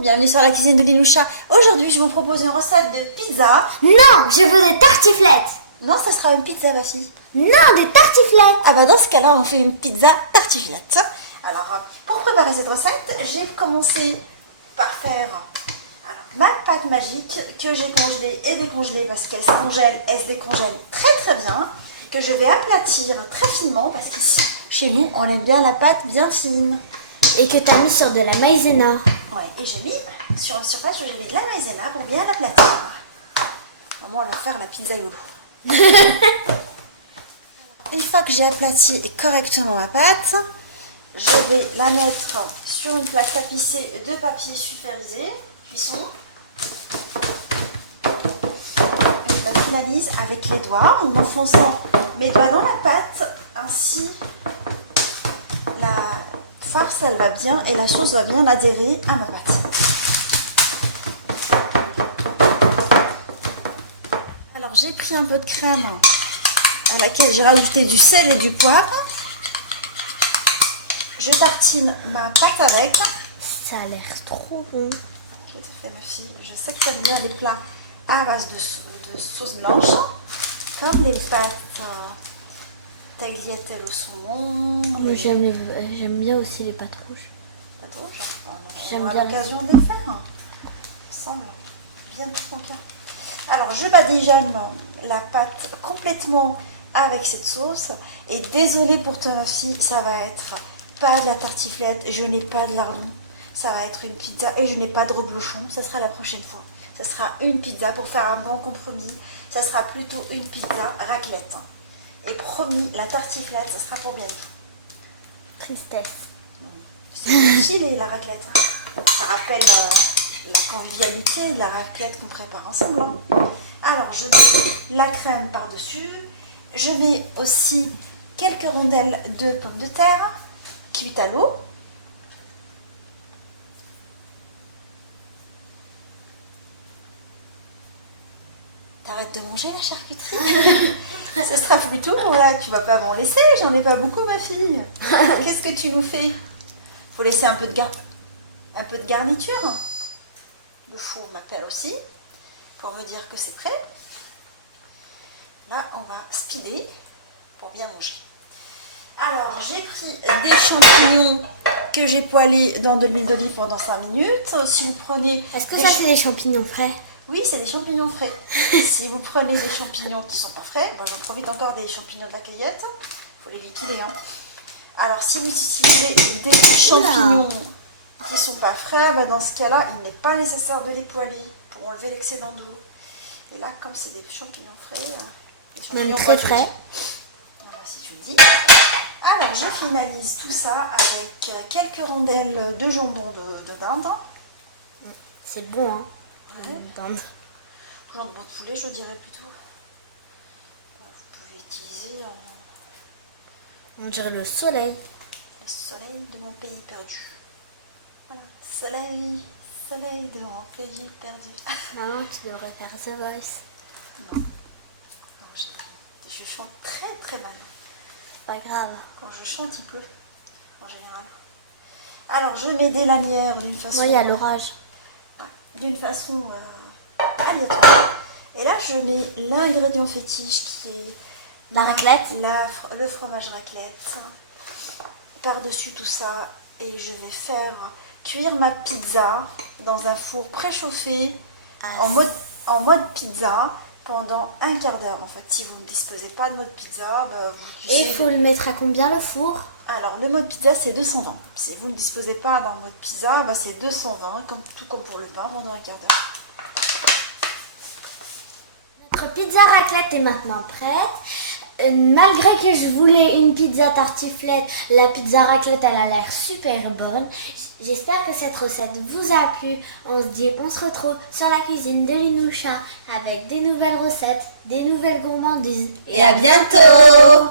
bienvenue sur la cuisine de Linoucha. Aujourd'hui, je vous propose une recette de pizza. Non, je veux des tartiflettes. Non, ça sera une pizza, ma fille. Non, des tartiflettes. Ah bah dans ce cas-là, on fait une pizza tartiflette. Alors, pour préparer cette recette, j'ai commencé par faire ma pâte magique que j'ai congelée et décongelée parce qu'elle se congèle, elle se décongèle très très bien, que je vais aplatir très finement parce qu'ici, chez nous, on aime bien la pâte bien fine. Et que tu as mis sur de la maïzena. Ouais, et j'ai mis sur une surface où j'ai mis de la maïzena pour bien l'aplatir. Maman, on va faire la pizza yolo. Une fois que j'ai aplati correctement ma pâte, je vais la mettre sur une plaque tapissée de papier sulfurisé, cuisson. Je la finalise avec les doigts en enfonçant mes doigts dans la pâte, ainsi la farce elle va bien et la sauce va bien adhérer à ma pâte. Alors j'ai pris un peu de crème à laquelle j'ai rajouté du sel et du poivre. Je tartine ma pâte avec. Ça a l'air trop bon. Tout à fait, ma fille. Je sais que tu aimes bien les plats à base de sauce blanche, comme les pâtes tagliatelle au saumon. Moi, j'aime bien aussi les pâtes rouges. Pâtes rouges. J'aime On aura bien l'occasion de les faire ensemble. Bien de ton cœur. Alors, je badigeonne la pâte complètement avec cette sauce. Et désolée pour ta fille, ça va être pas de la tartiflette, je n'ai pas de lardon. Ça va être une pizza et je n'ai pas de reblochon. Ça sera la prochaine fois. Ça sera une pizza pour faire un bon compromis. Ça sera plutôt une pizza raclette. Et promis, la tartiflette, ça sera pour bientôt. Tristesse. C'est utile la raclette. Ça rappelle la convivialité de la raclette qu'on prépare ensemble. Alors, je mets la crème par-dessus. Je mets aussi quelques rondelles de pommes de terre cuites à l'eau. T'arrêtes de manger la charcuterie. Ce sera plutôt bon là, tu vas pas m'en laisser, j'en ai pas beaucoup ma fille. Qu'est-ce que tu nous fais? Faut laisser un peu de garniture. Le four m'appelle aussi pour me dire que c'est prêt. Là, on va speeder pour bien manger. Alors, j'ai pris des champignons que j'ai poêlés dans de l'huile d'olive pendant 5 minutes. Si vous prenez... Est-ce que ça, c'est des champignons frais? Oui, c'est des champignons frais. Si vous prenez des champignons qui ne sont pas frais, moi j'en profite encore des champignons de la cueillette. Il faut les liquider. Alors, si vous utilisez des champignons qui ne sont pas frais, bah, dans ce cas-là, il n'est pas nécessaire de les poêler pour enlever l'excédent d'eau. Et là, comme c'est des champignons frais, même très frais. Voilà, si tu le dis. Alors, je finalise tout ça avec quelques rondelles de jambon de dinde. C'est bon, hein? Ouais. Dinde. Jambon de poulet, je dirais plutôt. Vous pouvez utiliser On dirait le soleil. le soleil de mon pays perdu. Voilà, soleil de mon pays perdu. Maman, tu devrais faire The Voice. Non, je chante très très mal. Pas grave. Quand je chante, il pleut, en général. Alors, je mets des lanières d'une façon... Moi, il y a l'orage. D'une façon aléatoire. Et là, je mets l'ingrédient fétiche qui est La raclette. le fromage raclette. Par-dessus tout ça, et je vais faire cuire ma pizza dans un four préchauffé en mode pizza pendant un quart d'heure. En fait, si vous ne disposez pas de mode pizza, vous Et il faut le mettre à combien le four? Alors, le mode pizza, c'est 220. Si vous ne disposez pas d'un mode pizza, c'est 220, tout comme pour le pain, pendant un quart d'heure. Notre pizza raclette est maintenant prête. Malgré que je voulais une pizza tartiflette, la pizza raclette, elle a l'air super bonne. J'espère que cette recette vous a plu. On se retrouve sur la cuisine de Linoucha avec des nouvelles recettes, des nouvelles gourmandises. Et à bientôt!